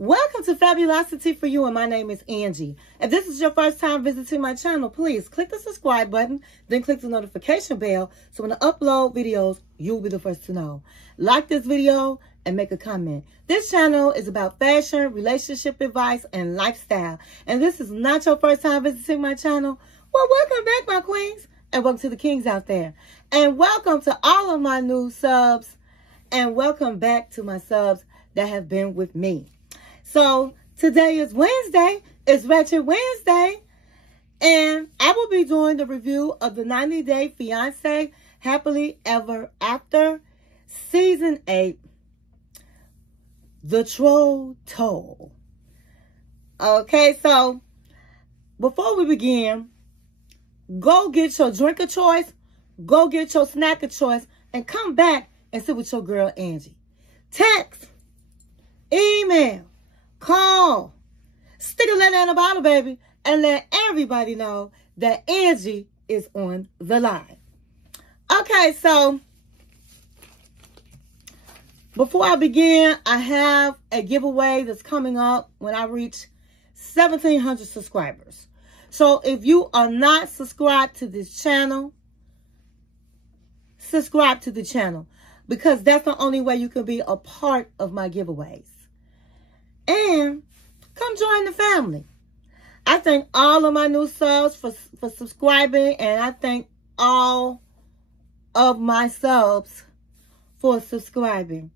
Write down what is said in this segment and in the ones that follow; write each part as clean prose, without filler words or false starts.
Welcome to Fabulosity For You, and my name is Angie. If this is your first time visiting my channel, please click the subscribe button, then click the notification bell, so when I upload videos, you'll be the first to know. Like this video and make a comment. This channel is about fashion, relationship advice, and lifestyle. And this is not your first time visiting my channel, well, welcome back, my queens, and welcome to the kings out there. And welcome to all of my new subs, and welcome back to my subs that have been with me. So today is Wednesday. It's Ratchet Wednesday. And I will be doing the review of the 90-Day Fiance Happily Ever After Season 8, The Troll Toll. Okay, so before we begin, go get your drink of choice, go get your snack of choice, and come back and sit with your girl Angie. Text, email, call, stick a letter in a bottle, baby, and let everybody know that Angie is on the line. Okay, so before I begin, I have a giveaway that's coming up when I reach 1,700 subscribers. So if you are not subscribed to this channel, subscribe to the channel, because that's the only way you can be a part of my giveaways. And come join the family. I thank all of my new subs for subscribing, and I thank all of my subs for subscribing.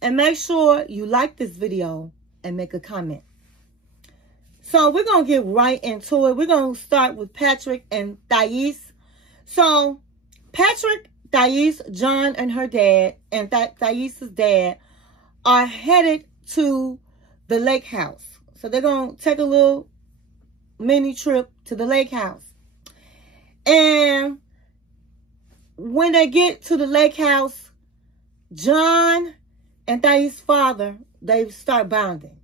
And make sure you like this video and make a comment. So we're going to get right into it. We're going to start with Patrick and Thais. So Patrick, Thais, John, and her dad, and Thais' dad are headed to the lake house. So they're going to take a little mini trip to the lake house. And when they get to the lake house, John and Thais' father, they start bonding.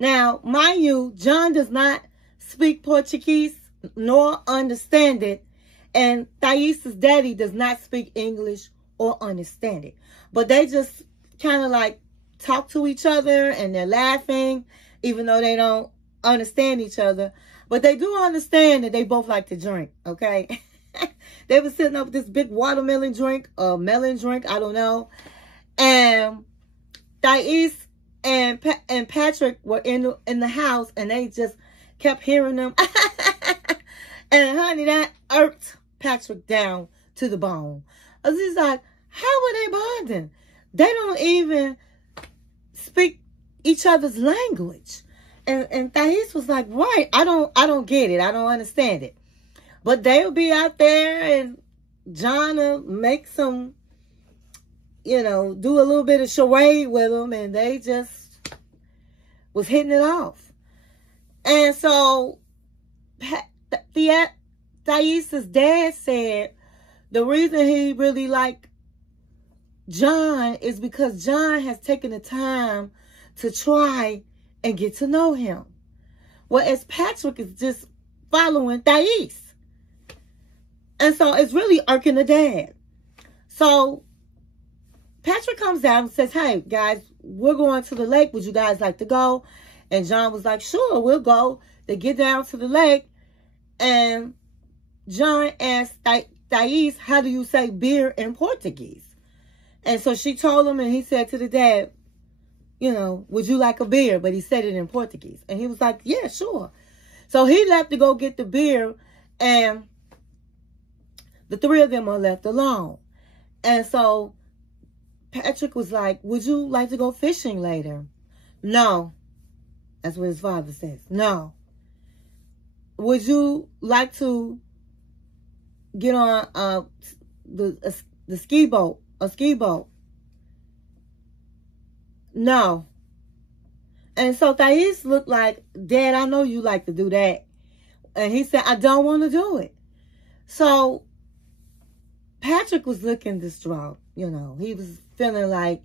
Now, mind you, John does not speak Portuguese nor understand it. And Thais' daddy does not speak English or understand it. But they just kind of like talk to each other, and they're laughing, even though they don't understand each other. But they do understand that they both like to drink, okay? They were sitting up with this big watermelon drink, or melon drink, I don't know. And Thais and Patrick were in the house, and they just kept hearing them. And honey, that irked Patrick down to the bone. He's like, how were they bonding? They don't even speak each other's language. And Thais was like, right, I don't get it. I don't understand it. But they'll be out there, and John will make some, you know, do a little bit of charade with them, and they just was hitting it off. And so Thais' dad said the reason he really liked John is because John has taken the time to try and get to know him. Whereas Patrick is just following Thais. And so it's really irking the dad. So Patrick comes out and says, hey, guys, we're going to the lake. Would you guys like to go? And John was like, sure, we'll go. They get down to the lake. And John asked Thais, how do you say beer in Portuguese? And so she told him, and he said to the dad, you know, would you like a beer? But he said it in Portuguese. And he was like, yeah, sure. So he left to go get the beer, and the three of them are left alone. And so Patrick was like, would you like to go fishing later? No. That's what his father says. No. Would you like to get on the ski boat? A ski boat? No. And so Thais looked like, Dad, I know you like to do that. And he said, I don't want to do it. So Patrick was looking distraught, you know. He was feeling like,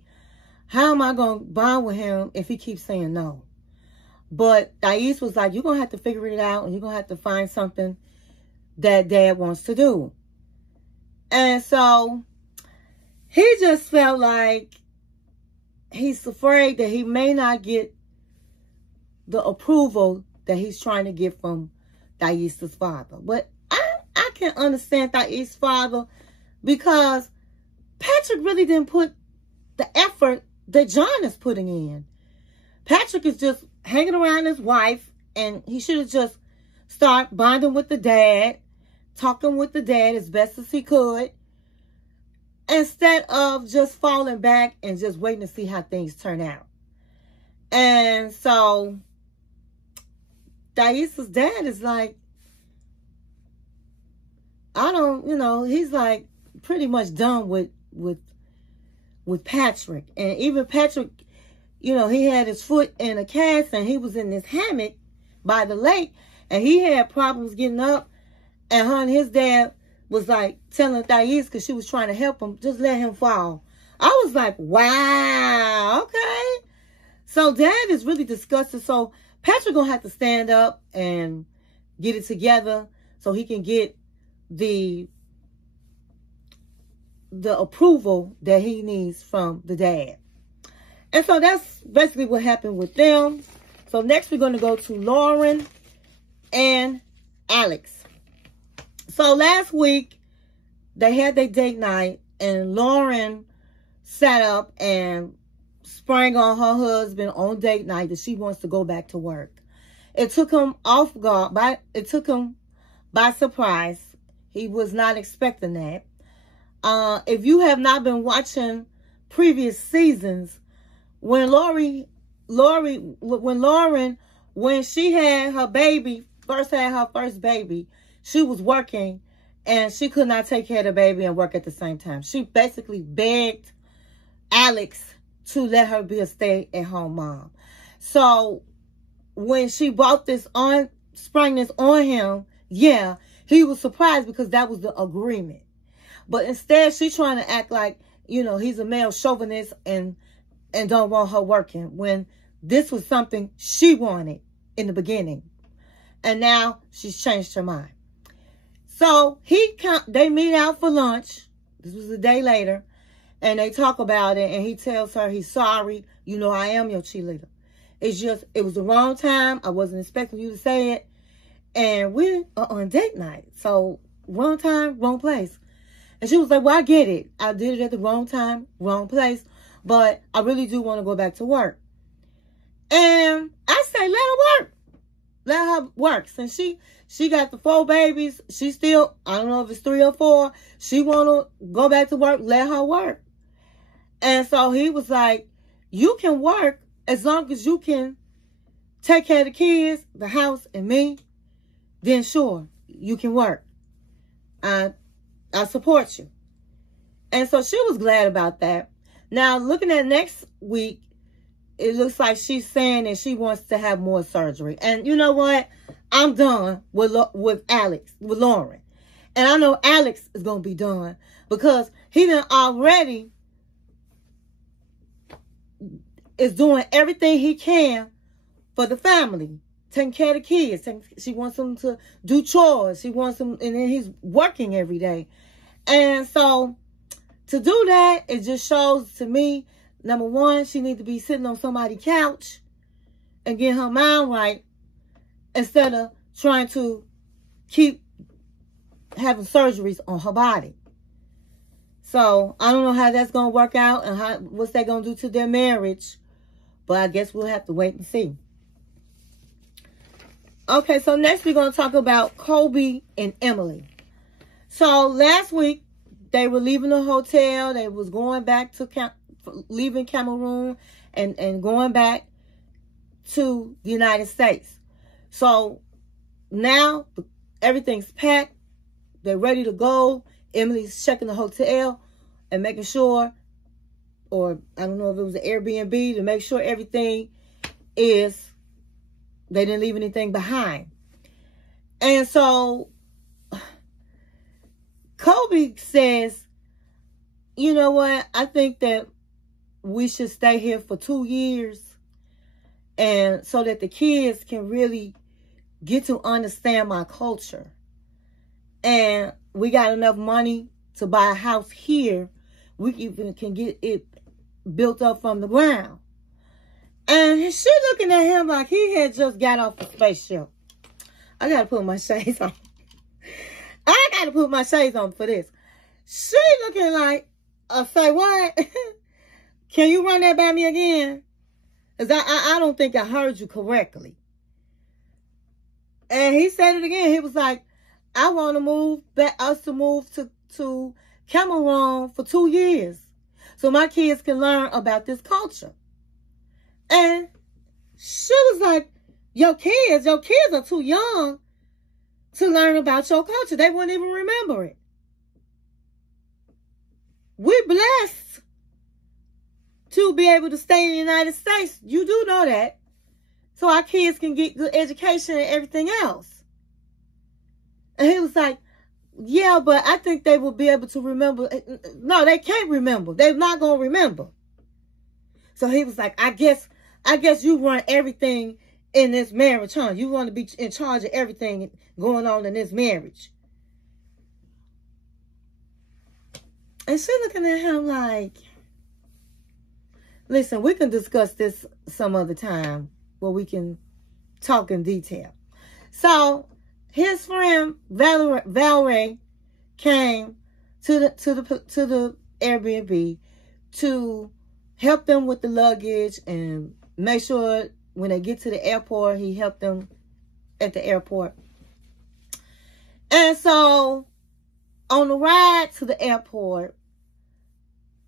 how am I going to bond with him if he keeps saying no? But Thais was like, you're going to have to figure it out, and you're going to have to find something that Dad wants to do. And so he just felt like he's afraid that he may not get the approval that he's trying to get from Thaisa's father. But I can understand Thaisa's father, because Patrick really didn't put the effort that John is putting in. Patrick is just hanging around his wife, and he should have just started bonding with the dad, talking with the dad as best as he could, instead of just falling back and just waiting to see how things turn out. And so Thaisa's dad is like, I don't, he's like pretty much done with Patrick. And even Patrick, he had his foot in a cast, and he was in this hammock by the lake, and he had problems getting up, and her and his dad was like telling Thaisa, because she was trying to help him, just let him fall. I was like, wow, okay. So dad is really disgusted. So Patrick gonna have to stand up and get it together so he can get the approval that he needs from the dad. And so that's basically what happened with them. So next we're going to go to Lauren and Alex. So last week they had their date night, and Lauren sat up and sprang on her husband on date night that she wants to go back to work. It took him off guard. It took him by surprise. He was not expecting that. If you have not been watching previous seasons, when Lauren, when she had her baby, first baby, she was working, and she could not take care of the baby and work at the same time. She basically begged Alex to let her be a stay-at-home mom. So when she brought this on, sprang this on him, yeah, he was surprised, because that was the agreement. But instead, she's trying to act like, he's a male chauvinist and don't want her working, when this was something she wanted in the beginning. And now she's changed her mind. So they meet out for lunch. This was a day later. And they talk about it. And he tells her he's sorry. I am your cheerleader. It's just, it was the wrong time. I wasn't expecting you to say it. And we're on date night. So wrong time, wrong place. And she was like, well, I get it. I did it at the wrong time, wrong place. But I really do want to go back to work. And I say, let her work. Let her work. Since she got the 4 babies, she still, I don't know if it's 3 or 4. She want to go back to work. Let her work. And so he was like, you can work as long as you can take care of the kids, the house, and me. Then sure, you can work. I support you. And so she was glad about that. Now, looking at next week, it looks like she's saying that she wants to have more surgery. And you know what? I'm done with Lauren. And I know Alex is going to be done, because he done already is doing everything he can for the family. Taking care of the kids. She wants him to do chores. She wants him, and then he's working every day. And so to do that, it just shows to me, number one, she needs to be sitting on somebody's couch and get her mind right, instead of trying to keep having surgeries on her body. So I don't know how that's going to work out, and what's that going to do to their marriage. But I guess we'll have to wait and see. Okay, so next we're going to talk about Kobe and Emily. So last week, they were leaving the hotel. They was going back to leaving Cameroon and going back to the United States. So now everything's packed. They're ready to go. Emily's checking the hotel and making sure, or I don't know if it was an Airbnb, to make sure everything is, they didn't leave anything behind. And so Kobe says, you know what? I think that we should stay here for 2 years, and so that the kids can really get to understand my culture. And we got enough money to buy a house here. We even can get it built up from the ground. And she looking at him like he had just got off the spaceship. I got to put my shades on. I got to put my shades on for this. She looking like, say what? Can you run that by me again? Because I don't think I heard you correctly. And he said it again. He was like, I want to move, us to move to Cameroon for 2 years. So my kids can learn about this culture. And she was like, your kids are too young to learn about your culture. They wouldn't even remember it. We're blessed to be able to stay in the United States. You do know that. So our kids can get good education and everything else. And he was like, yeah, but I think they will be able to remember. No, they can't remember. They're not going to remember. So he was like, I guess you run everything in this marriage, huh? You want to be in charge of everything going on in this marriage. And she looking at him like, listen, we can discuss this some other time where we can talk in detail. So his friend Valerie came to the Airbnb to help them with the luggage and make sure when they get to the airport, he helped them at the airport. And so on the ride to the airport,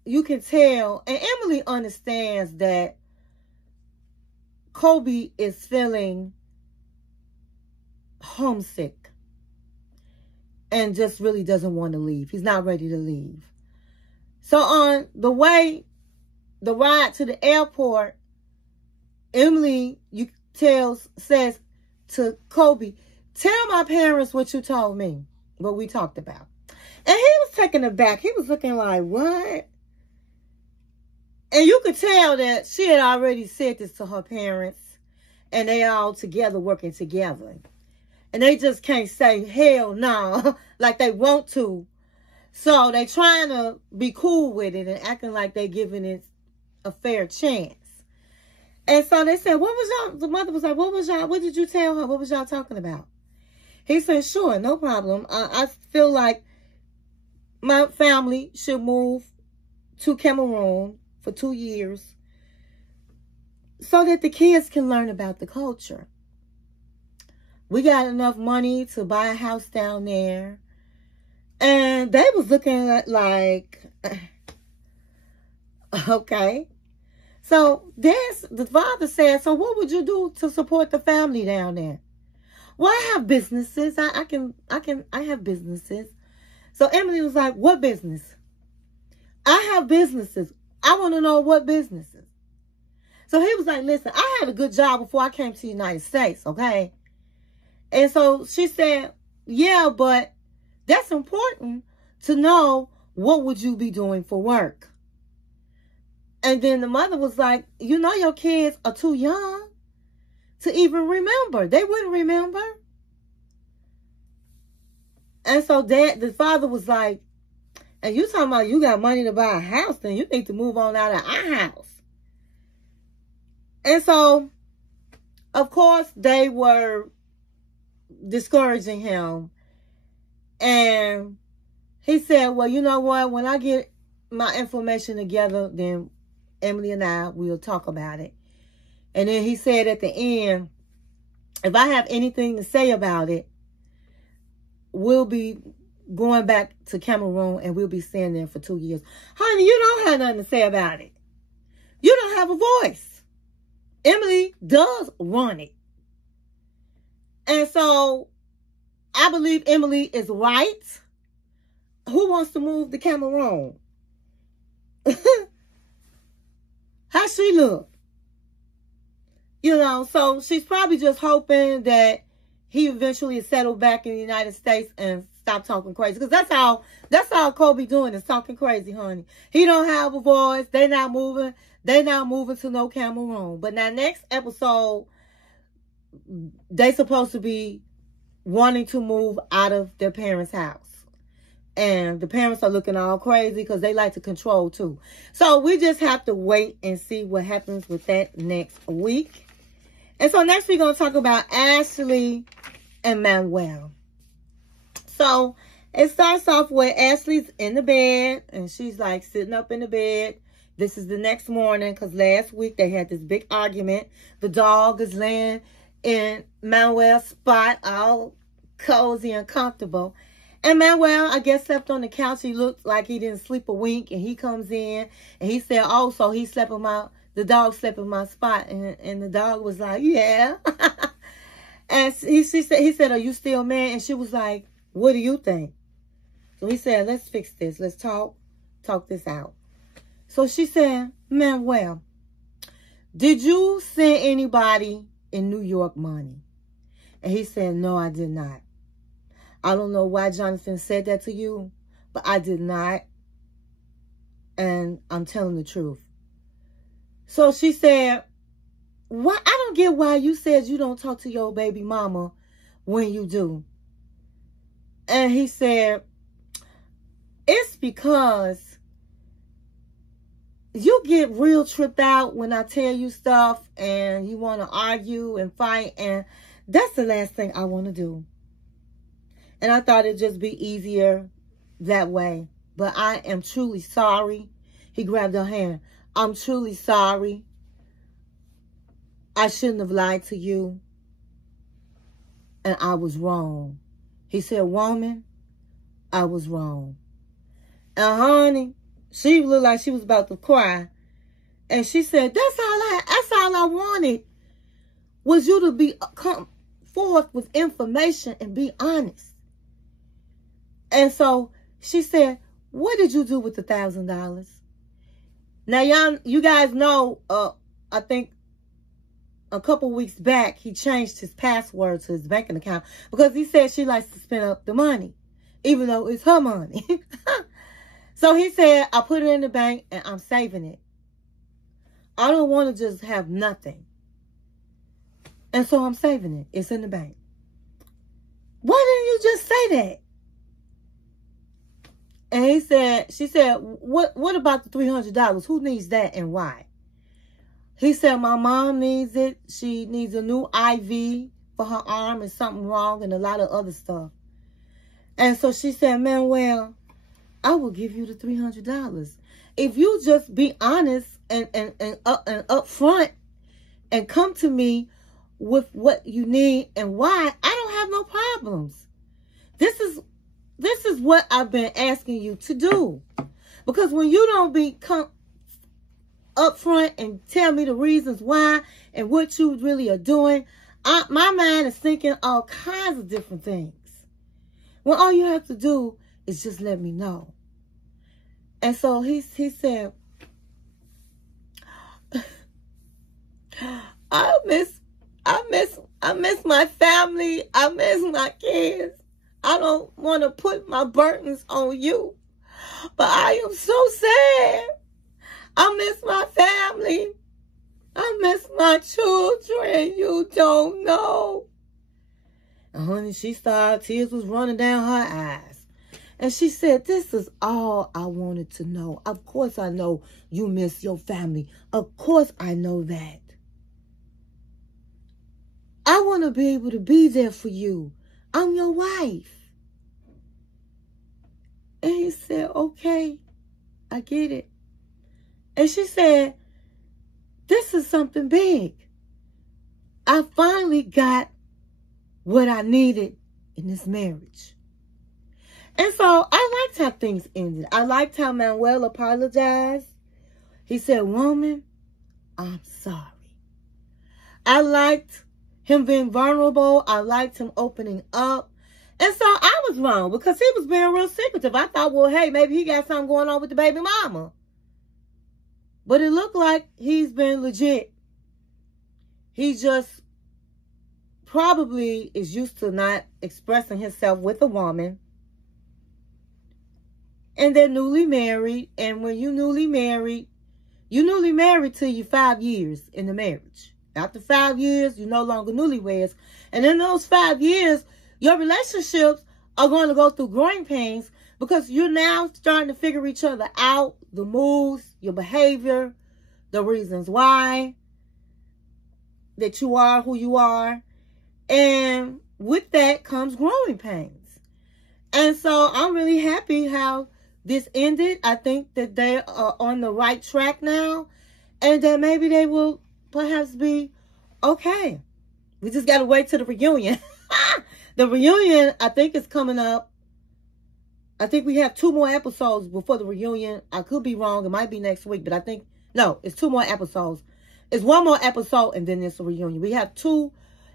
you can tell, and Emily understands that Kobe is feeling homesick and just really doesn't want to leave. He's not ready to leave. So on the ride to the airport, Emily says to Kobe, tell my parents what you told me, what we talked about. And he was taken aback. He was looking like, what? And you could tell that she had already said this to her parents, and they all together working together. And they just can't say, hell no, like they want to. So they trying to be cool with it and acting like they giving it a fair chance. And so they said, the mother was like, what did you tell her? What was y'all talking about? He said, sure, no problem. I feel like my family should move to Cameroon for 2 years so that the kids can learn about the culture. We got enough money to buy a house down there. And they was looking at like, okay. So the father said, so what would you do to support the family down there? Well, I have businesses. I have businesses. So Emily was like, what business? I have businesses. I want to know what businesses. So he was like, listen, I had a good job before I came to the United States, okay? And so she said, yeah, but that's important to know what would you be doing for work. And then the mother was like, you know your kids are too young to even remember. They wouldn't remember. And so the father was like, and you talking about you got money to buy a house, then you need to move on out of our house. And so, of course, they were discouraging him. And he said, well, you know what? When I get my information together, then Emily and I will talk about it. And then he said at the end, if I have anything to say about it, we'll be going back to Cameroon and we'll be staying there for 2 years. Honey, you don't have nothing to say about it. You don't have a voice. Emily does run it. And so I believe Emily is right. Who wants to move to Cameroon? How she look? You know, so she's probably just hoping that he eventually settled back in the United States and stop talking crazy. Because that's all Kobe doing is talking crazy, honey. He don't have a voice. They not moving. They not moving to no Cameroon. But now next episode, they supposed to be wanting to move out of their parents' house. And the parents are looking all crazy because they like to control too. So we just have to wait and see what happens with that next week. And so next we're going to talk about Ashley and Manuel. So it starts off with Ashley's in the bed. And she's like sitting up in the bed. This is the next morning because last week they had this big argument. The dog is laying in Manuel's spot all cozy and comfortable. And Manuel, I guess, slept on the couch. He looked like he didn't sleep a wink. And he comes in and he said, oh, so he slept in the dog slept in my spot. And the dog was like, yeah. And he said, are you still mad? And she was like, what do you think? So he said, let's fix this. Let's talk this out. So she said, Manuel, did you send anybody in New York money? And he said, no, I did not. I don't know why Jonathan said that to you, but I did not. And I'm telling the truth. So she said, why? I don't get why you said you don't talk to your baby mama when you do. And he said, it's because you get real tripped out when I tell you stuff and you want to argue and fight. And that's the last thing I want to do. And I thought it'd just be easier that way. But I am truly sorry. He grabbed her hand. I'm truly sorry. I shouldn't have lied to you. And I was wrong. He said, woman, I was wrong. And honey, she looked like she was about to cry. And she said, that's all I wanted was you to come forth with information and be honest. And so she said, what did you do with the $1,000? Now, you guys know, I think a couple weeks back, he changed his password to his banking account because he said she likes to spend up the money, even though it's her money. So he said, I put it in the bank and I'm saving it. I don't want to just have nothing. And so I'm saving it. It's in the bank. Why didn't you just say that? And she said, what about the $300? Who needs that and why? He said, my mom needs it. She needs a new IV for her arm and something wrong and a lot of other stuff. And so she said, Manuel, I will give you the $300. If you just be honest and upfront and come to me with what you need and why, I don't have no problems. This is what I've been asking you to do. Because when you don't become upfront and tell me the reasons why and what you really are doing, my mind is thinking all kinds of different things. Well, all you have to do is just let me know. And so he said, I miss my family. I miss my kids. I don't want to put my burdens on you, but I am so sad. I miss my family. I miss my children. You don't know. And honey, she started, tears was running down her eyes. And she said, this is all I wanted to know. Of course I know you miss your family. Of course I know that. I want to be able to be there for you. I'm your wife. And he said, okay, I get it. And she said, this is something big. I finally got what I needed in this marriage. And so I liked how things ended. I liked how Manuel apologized. He said, woman, I'm sorry. I liked him being vulnerable. I liked him opening up. And so I was wrong because he was being real secretive. I thought, well, hey, maybe he got something going on with the baby mama. But it looked like he's been legit. He just probably is used to not expressing himself with a woman. And they're newly married. And when you're newly married till you're 5 years in the marriage. After 5 years, you're no longer newlyweds. And in those 5 years, your relationships are going to go through growing pains Because you're now starting to figure each other out, the moves, your behavior, the reasons why that you are who you are. And with that comes growing pains. And so I'm really happy how this ended. I think that they are on the right track now. And that maybe they will perhaps be okay. We just got to wait till the reunion. The reunion, I think, is coming up. I think we have 2 more episodes before the reunion. I could be wrong. It might be next week. But I think, no, it's 2 more episodes. It's 1 more episode and then it's a reunion. We have 2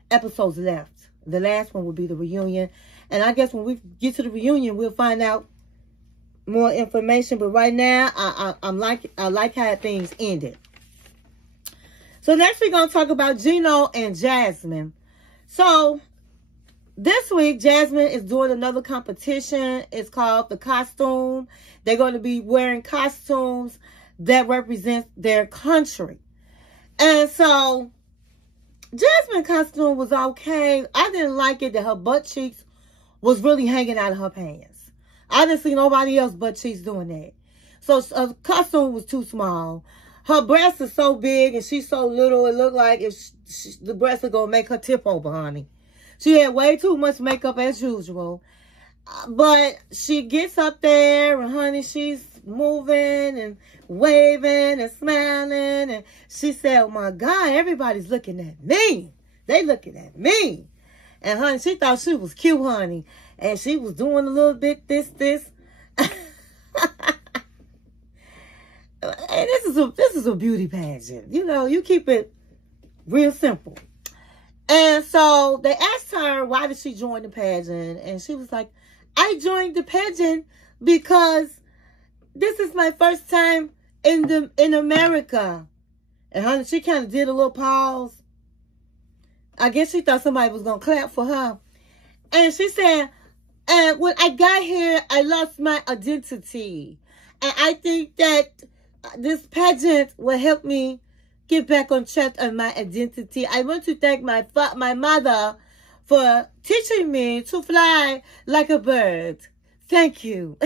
episodes left. The last one will be the reunion. And I guess when we get to the reunion, we'll find out more information. But right now, I like how things ended. So next we're going to talk about Gino and Jasmine. So this week, Jasmine is doing another competition. It's called the costume. They're going to be wearing costumes that represent their country. And so Jasmine's costume was okay. I didn't like it that her butt cheeks was really hanging out of her pants. I didn't see nobody else butt cheeks doing that. So her costume was too small. Her breasts are so big and she's so little. It looked like if the breasts are going to make her tip over, honey. She had way too much makeup as usual. But she gets up there and, honey, she's moving and waving and smiling. And she said, oh, my God, everybody's looking at me. They looking at me. And, honey, she thought she was cute, honey. And she was doing a little bit this. And this is a beauty pageant. You know, you keep it real simple. And so they asked her, why did she join the pageant? And she was like, I joined the pageant because this is my first time in America. And honey, she kind of did a little pause. I guess she thought somebody was going to clap for her. And she said, and when I got here, I lost my identity. And I think that this pageant will help me get back on track on my identity. I want to thank my mother for teaching me to fly like a bird. Thank you.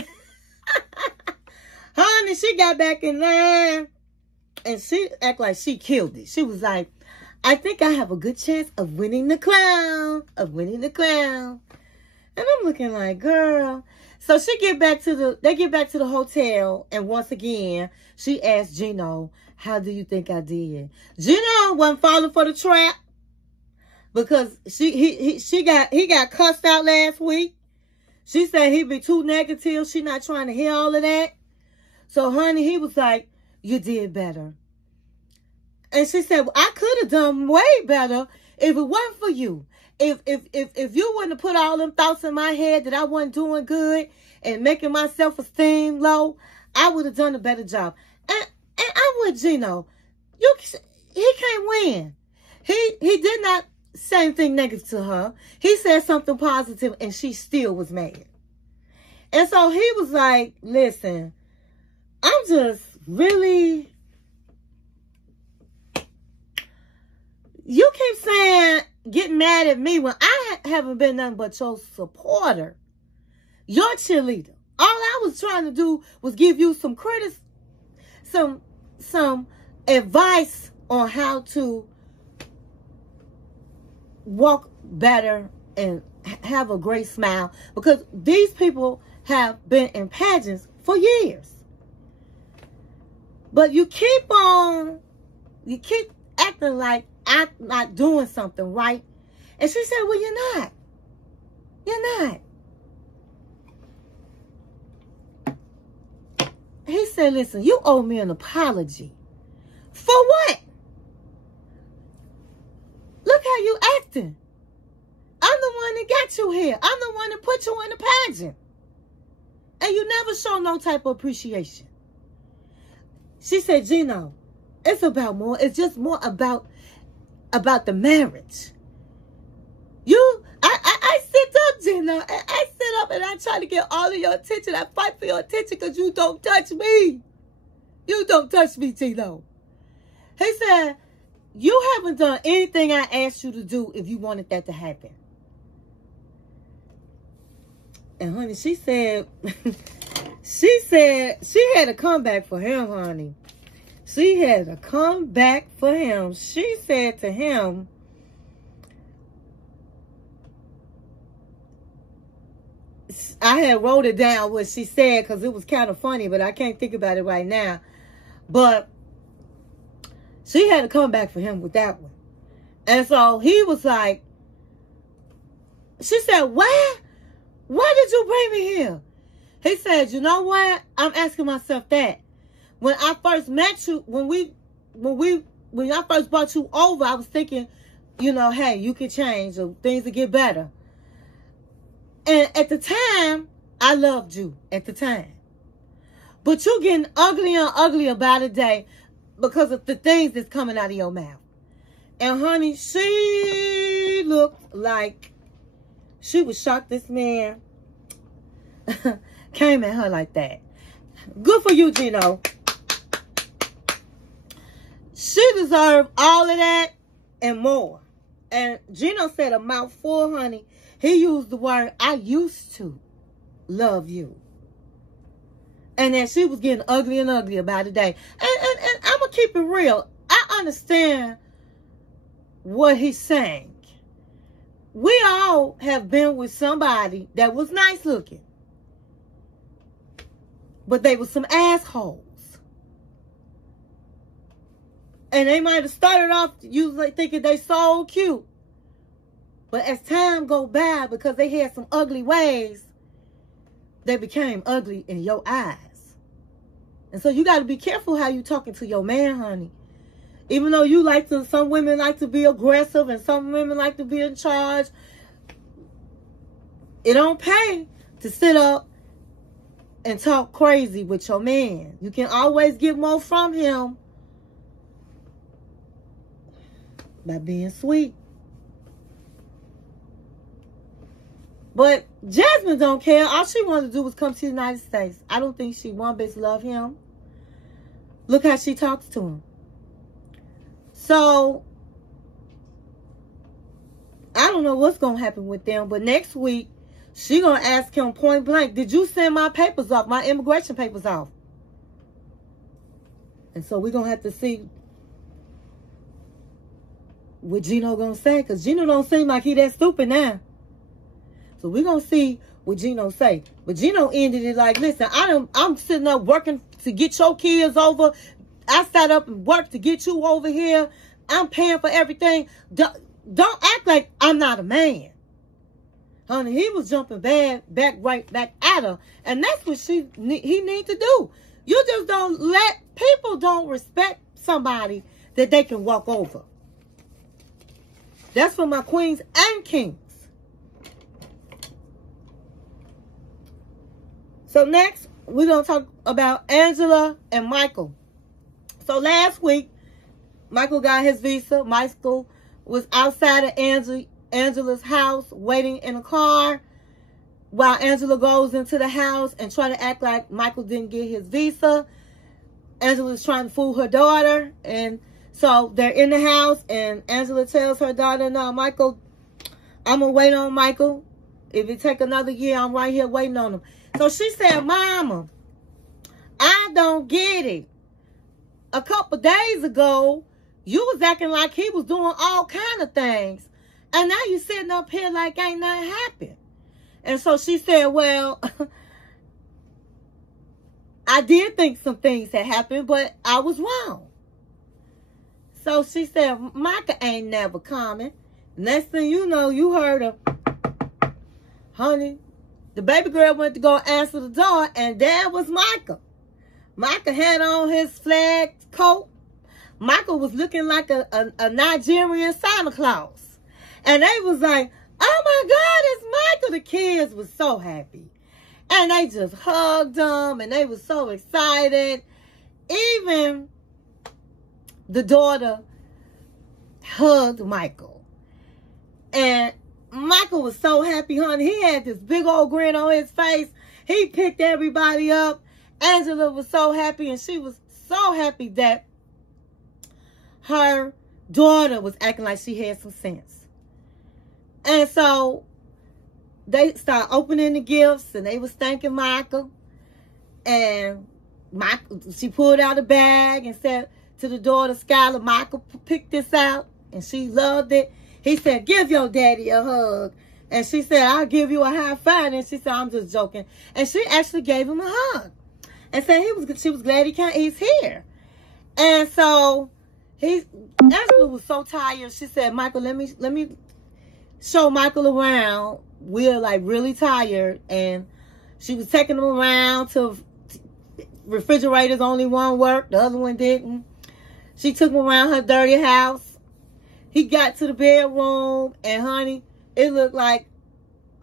Honey, she got back in there and she act like she killed it. She was like, I think I have a good chance of winning the crown. And I'm looking like, girl. So they get back to the hotel, and once again, she asked Gino, how do you think I did? Gino wasn't falling for the trap because he got cussed out last week. She said he'd be too negative. She not trying to hear all of that. So, honey, he was like, you did better. And she said, well, I could have done way better if it wasn't for you. If you wouldn't have put all them thoughts in my head that I wasn't doing good and making my self-esteem low, I would have done a better job. And I'm with Gino. He can't win. He did not say anything negative to her. He said something positive and she still was mad. And so he was like, listen, I'm just really... You keep saying, get mad at me when I haven't been nothing but your supporter, your cheerleader. All I was trying to do was give you some some advice on how to walk better and have a great smile, because these people have been in pageants for years. But you keep acting like I'm not doing something right. And she said, well, you're not. You're not. He said, listen, you owe me an apology. For what? Look how you acting. I'm the one that got you here. I'm the one that put you in the pageant. And you never show no type of appreciation. She said, Gino, it's about more. It's just more about the marriage. I sit up, Gino. I sit up and I try to get all of your attention. I fight for your attention because you don't touch me. You don't touch me, Gino. He said, you haven't done anything I asked you to do if you wanted that to happen. And honey, she said, she said she had a comeback for him, honey. She had a comeback for him. She said to him, I had wrote it down what she said because it was kind of funny, but I can't think about it right now. But she had a comeback for him with that one. And so he was like, she said, why did you bring me here? He said, you know what? I'm asking myself that. When I first met you, when I first brought you over, I was thinking, you know, hey, you can change or things will get better. And at the time, I loved you at the time. But you're getting uglier and uglier by the day because of the things that's coming out of your mouth. And honey, she looked like she was shocked this man came at her like that. Good for you, Gino. She deserved all of that and more. And Gino said a mouthful, honey. He used the word, I used to love you. And then she was getting ugly and ugly about the day. And I'm going to keep it real. I understand what he's saying. We all have been with somebody that was nice looking. But they were some assholes. And they might have started off usually thinking they so cute. But as time go by, because they had some ugly ways, they became ugly in your eyes. And so you got to be careful how you talking to your man, honey. Even though you like to, some women like to be aggressive and some women like to be in charge. It don't pay to sit up and talk crazy with your man. You can always get more from him by being sweet. But Jasmine don't care. All she wanted to do was come to the United States. I don't think she one bit love him. Look how she talks to him. So, I don't know what's going to happen with them. But next week, she going to ask him point blank, did you send my papers off, my immigration papers off? And so we're going to have to see what Gino going to say. Because Gino don't seem like he that stupid now. So we're going to see what Gino say. But Gino ended it like, listen, I'm sitting up working to get your kids over. I sat up and worked to get you over here. I'm paying for everything. Don't act like I'm not a man. Honey, he was jumping right back at her. And that's what he need to do. You just don't people don't respect somebody that they can walk over. That's for my queens and kings. So next, we're going to talk about Angela and Michael. So last week, Michael got his visa. Michael was outside of Angela's house waiting in a car while Angela goes into the house and try to act like Michael didn't get his visa. Angela's trying to fool her daughter. And so they're in the house and Angela tells her daughter, no, Michael, I'm going to wait on Michael. If it take another year, I'm right here waiting on him. So she said, Mama, I don't get it. A couple days ago, you was acting like he was doing all kind of things. And now you sitting up here like ain't nothing happened. And so she said, well, I did think some things had happened, but I was wrong. So she said, Micah ain't never coming. Next thing you know, you heard her, honey, the baby girl went to go answer the door, and there was Micah. Micah had on his flag coat. Michael was looking like a Nigerian Santa Claus. And they was like, oh my God, it's Michael. The kids was so happy. And they just hugged him, and they was so excited. Even the daughter hugged Michael. And Michael was so happy, honey. He had this big old grin on his face. He picked everybody up. Angela was so happy, and she was so happy that her daughter was acting like she had some sense. And so they started opening the gifts, and they was thanking Michael. And she pulled out a bag and said to the daughter, Skylar, Michael picked this out, and she loved it. He said, give your daddy a hug. And she said, I'll give you a high five. And she said, I'm just joking. And she actually gave him a hug and said she was glad he's here. And so Angela was so tired. She said, Michael, let me show Michael around. We're like really tired. And she was taking him around to refrigerators. Only one worked, the other one didn't. She took him around her dirty house. He got to the bedroom, and honey, it looked like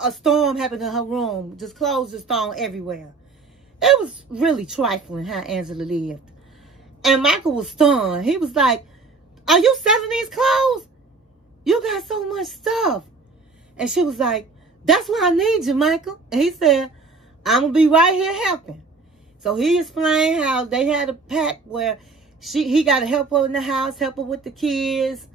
a storm happened in her room. Just clothes just thrown everywhere. It was really trifling how Angela lived. And Michael was stunned. He was like, are you selling these clothes? You got so much stuff. And she was like, that's why I need you, Michael. And he said, I'm going to be right here helping. So he explained how they had a pact where he got to help her in the house, help her with the kids.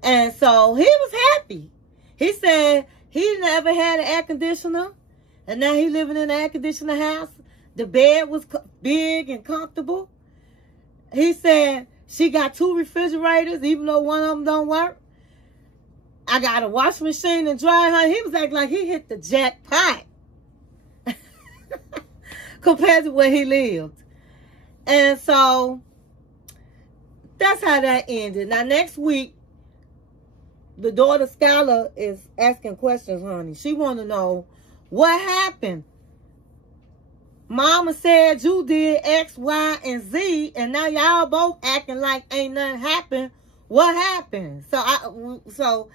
And so he was happy. He said he never had an air conditioner. And now he living in an air conditioner house. The bed was big and comfortable. He said she got 2 refrigerators, even though one of them don't work. I got a washing machine and dryer. He was acting like he hit the jackpot compared to where he lived. And so that's how that ended. Now, next week, the daughter, Skylar, is asking questions, honey. She want to know what happened. Mama said you did X, Y, and Z, and now y'all both acting like ain't nothing happened. What happened? So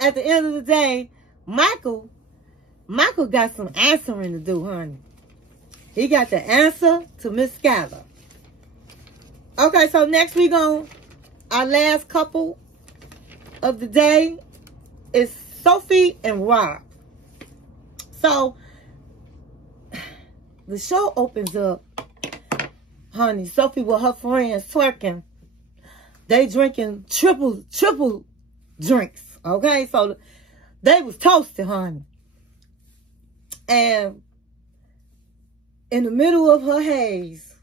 at the end of the day, Michael got some answering to do, honey. He got the answer to Miss Skylar. Okay, so next week on our last couple of the day is Sophie and Rob. So the show opens up, honey. Sophie with her friends twerking. They drinking triple drinks. Okay, so they was toasted, honey. And in the middle of her haze,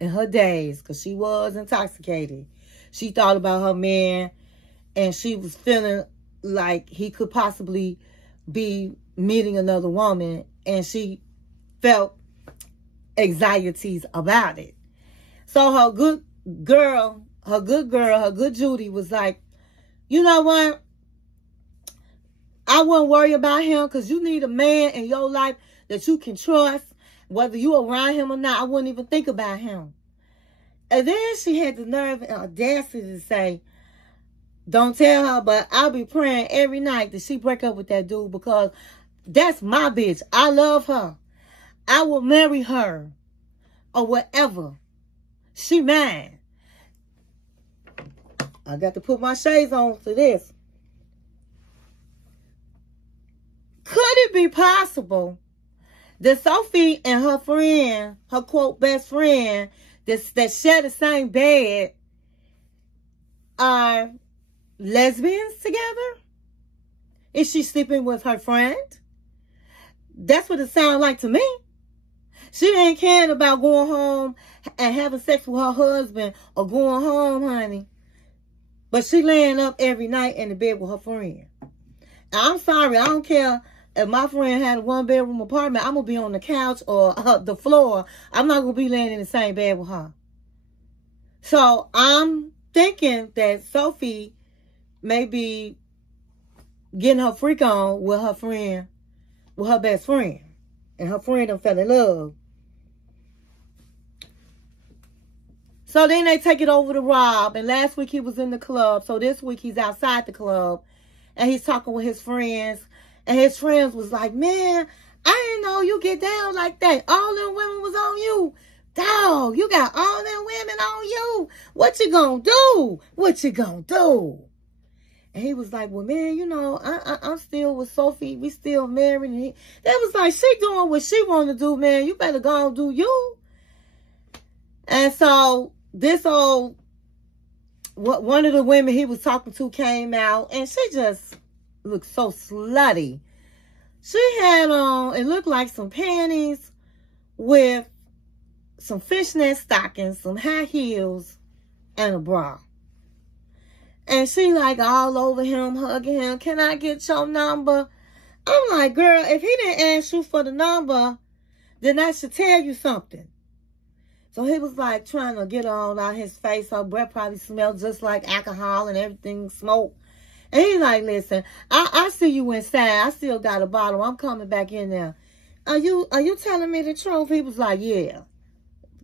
in her days, because she was intoxicated, she thought about her man, and she was feeling like he could possibly be meeting another woman, and she felt anxieties about it. So her good Judy was like, you know what? I wouldn't worry about him, because you need a man in your life that you can trust, whether you around him or not. I wouldn't even think about him. And then she had the nerve and audacity to say, don't tell her, but I'll be praying every night that she break up with that dude, because that's my bitch. I love her. I will marry her or whatever. She mine. I got to put my shades on for this. Could it be possible that Sophie and her friend, her quote best friend, that share the same bed, are lesbians together? Is she sleeping with her friend? That's what it sounds like to me. She ain't caring about going home and having sex with her husband or going home, honey. But she laying up every night in the bed with her friend. I'm sorry, I don't care if my friend had a 1-bedroom apartment. I'm going to be on the couch or the floor. I'm not going to be laying in the same bed with her. So I'm thinking that Sophie may be getting her freak on with her friend, with her best friend. And her friend done fell in love. So then they take it over to Rob. And last week he was in the club. So this week he's outside the club. And he's talking with his friends. And his friends was like, man, I didn't know you get down like that. All them women was on you. Dog, you got all them women on you. What you gonna do? What you gonna do? And he was like, well, man, you know, I'm still with Sophie. We still married. And they was like, she doing what she want to do, man. You better go and do you. And so this old, one of the women he was talking to came out. And she just looked so slutty. She had on, it looked like some panties with some fishnet stockings, some high heels, and a bra. And she like all over him, hugging him. Can I get your number? I'm like, girl, if he didn't ask you for the number, then I should tell you something. So he was like trying to get all out his face. Her breath probably smelled just like alcohol and everything, smoke. And he's like, listen, I see you inside. I still got a bottle. I'm coming back in there. Are you telling me the truth? He was like, yeah.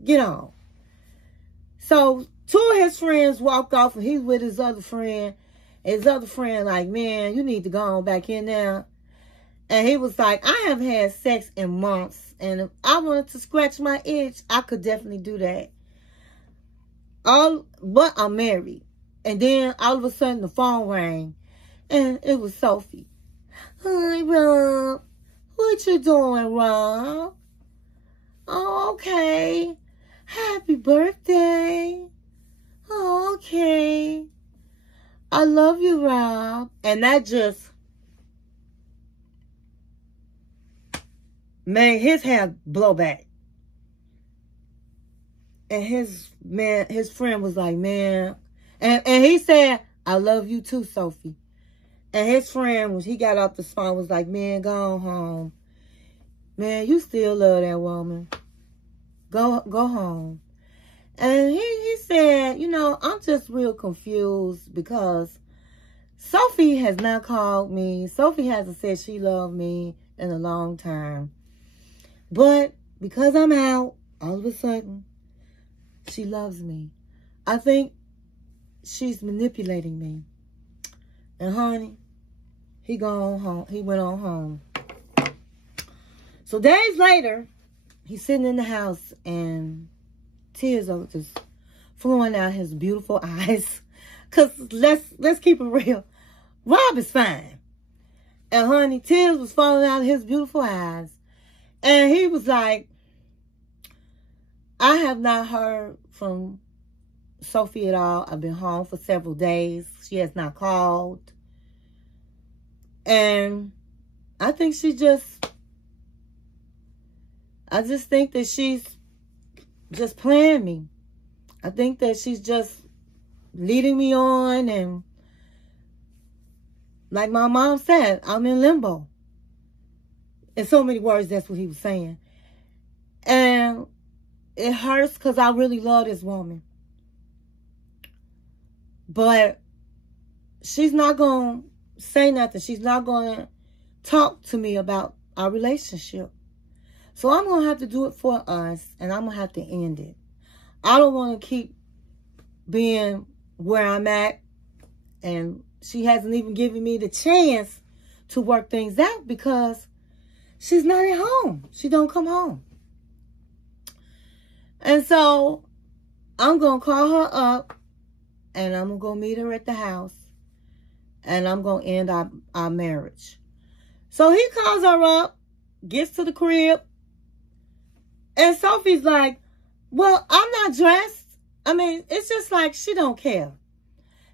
Get on. So two of his friends walked off and he's with his other friend. His other friend like, man, you need to go on back in there. And he was like, I haven't had sex in months. And if I wanted to scratch my itch, I could definitely do that. But I'm married. And then all of a sudden the phone rang. And it was Sophie. Hi, Rob. What you doing, Rob? Oh, okay. Happy birthday. Oh, okay. I love you, Rob. And that just made his hair blow back. And his friend was like, man. And he said, I love you too, Sophie. And his friend, when he got off the phone, was like, man, go on home. Man, you still love that woman. Go home. And he said, you know, I'm just real confused because Sophie has not called me. Sophie hasn't said she loved me in a long time. But because I'm out, all of a sudden, she loves me. I think she's manipulating me. And honey, he gone home. He went on home. So days later, he's sitting in the house and tears are just flowing out his beautiful eyes. Cause let's keep it real. Rob is fine. And honey, tears was falling out of his beautiful eyes. And he was like, I have not heard from Sophie at all. I've been home for several days. She has not called. And I think I just think that she's just playing me. I think that she's just leading me on. And like my mom said, I'm in limbo. In so many words, that's what he was saying. And it hurts because I really love this woman. But she's not going to say nothing. She's not going to talk to me about our relationship. So I'm going to have to do it for us. And I'm going to have to end it. I don't want to keep being where I'm at. And she hasn't even given me the chance to work things out because she's not at home. She don't come home. And so I'm going to call her up and I'm going to go meet her at the house and I'm going to end our marriage. So he calls her up, gets to the crib, and Sophie's like, well, I'm not dressed. I mean, it's just like she don't care.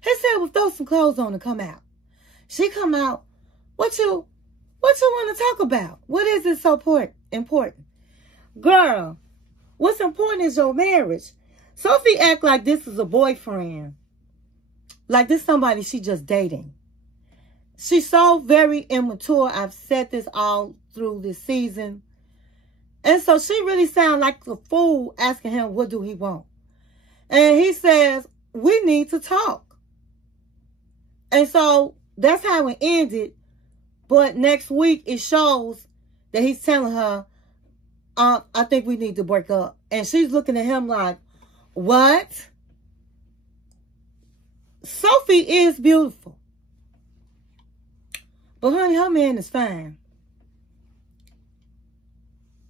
He said, well, throw some clothes on and come out. She come out, what you want to talk about? What is it so important? Girl, what's important is your marriage. Sophie act like this is a boyfriend. Like this somebody she just dating. She's so very immature. I've said this all through this season. And so she really sounds like a fool asking him, what do he want? And he says, we need to talk. And so that's how it ended. But next week, it shows that he's telling her, I think we need to break up. And she's looking at him like, what? Sophie is beautiful. But honey, her man is fine.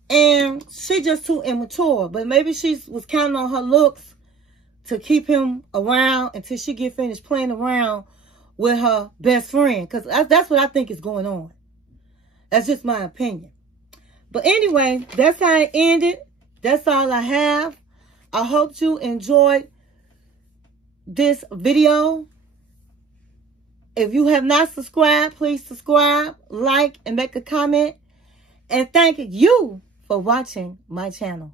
And she just too immature. But maybe she was counting on her looks to keep him around until she get finished playing around with her best friend. Because that's what I think is going on. That's just my opinion. But anyway, that's how it ended. That's all I have. I hope you enjoyed this video. If you have not subscribed, please subscribe, like, and make a comment. And thank you for watching my channel.